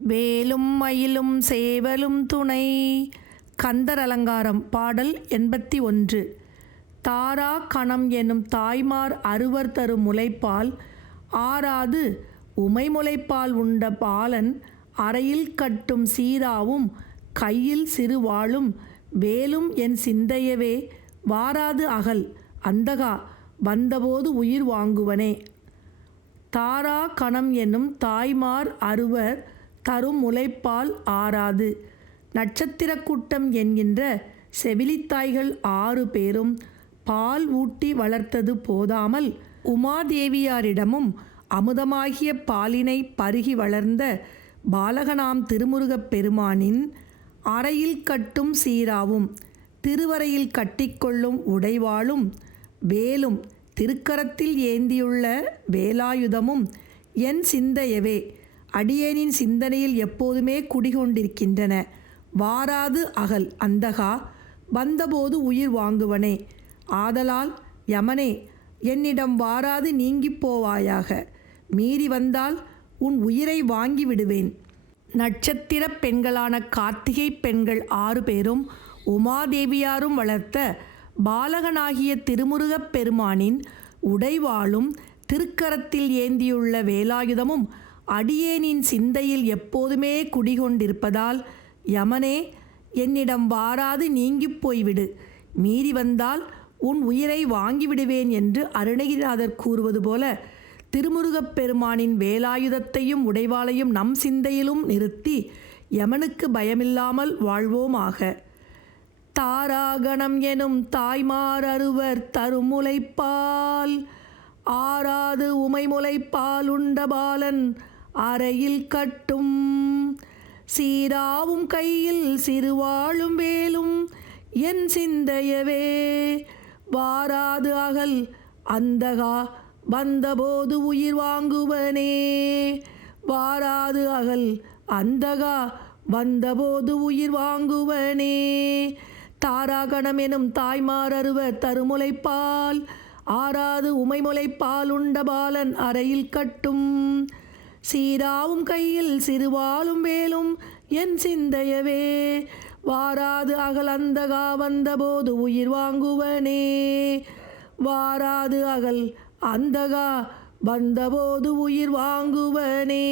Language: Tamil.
வேலும் மயிலும் சேவலும் துணை. கந்தர் அலங்காரம் பாடல் எண்பத்தி ஒன்று. தாரா கணம் எனும் தாய்மார் அறுவர் தரும் முலைப்பால் ஆறாது உமை முளைப்பால் உண்ட பாலன் அறையில் கட்டும் சீராவும் கையில் சிறுவாளும் வேலும் என் சிந்தையவே வாராது அகல் அந்தகா வந்தபோது உயிர் வாங்குவனே. தாரா கணம் என்னும் தாய்மார் அறுவர் தரும் முளைப்பால் ஆறாது. நட்சத்திரக் கூட்டம் என்கின்ற செவிலித்தாய்கள் ஆறு பேரும் பால் ஊட்டி வளர்த்தது போதாமல் உமாதேவியாரிடமும் அமுதமாகிய பாலினை பருகி வளர்ந்த பாலகனாம் திருமுருகப் பெருமானின் அறையில் கட்டும் சீராவும் திருவரையில் கட்டிக்கொள்ளும் உடைவாளும் வேலும் திருக்கரத்தில் ஏந்தியுள்ள வேலாயுதமும் என் சிந்தையவே. அடியேனின் சிந்தனையில் எப்போதுமே குடிகொண்டிருக்கின்றன. வாராது அகல் அந்தகா வந்தபோது உயிர் வாங்குவனே. ஆதலால் யமனே என்னிடம் வாராது நீங்கிப் போவாயாக. மீறி வந்தால் உன் உயிரை வாங்கி விடுவேன் நட்சத்திர பெண்களான கார்த்திகை பெண்கள் ஆறு பேரும் உமாதேவியாரும் வளர்த்த பாலகனாகிய திருமுருகப் பெருமானின் உடைவாளும் திருக்கரத்தில் ஏந்தியுள்ள வேலாயுதமும் அடியேனின் சிந்தையில் எப்போதுமே குடிகொண்டிருப்பதால் யமனே என்னிடம் வாராது நீங்கிப் போய்விடு. மீறி வந்தால் உன் உயிரை வாங்கிவிடுவேன் என்று அருணகிரிநாதர் கூறுவது போல திருமுருகப் பெருமானின் வேலாயுதத்தையும் உடைவாளையும் நம் சிந்தையிலும் நிறுத்தி யமனுக்கு பயமில்லாமல் வாழ்வோமாக. தாராகணம் எனும் தாய்மார் அறுவர் தருமுலைப்பால் ஆறாது உமைமுலைப்பால் உண்ட பாலன் அறையில் கட்டும். சீராவும் கையில் சிறுவாழும் வேலும். என் சிந்தையவே வாராது அகல். அந்தகா வந்தபோது உயிர் வாங்குவனே. வாராது அகல். அந்தகா வந்தபோது உயிர் வாங்குவனே. தாராகணம் எனும் தாய்மார் தருமுலைப்பால். ஆறாது உமைமுலைப்பால் உண்ட பாலன் அறையில் கட்டும். சீராவும் கையில் சிறுவாளும் வேலும் என் சிந்தையவே. வாராது அகலந்தகா வந்தபோது உயிர் வாங்குவனே. வாராது அகல் அந்தகா வந்தபோது உயிர் வாங்குவனே.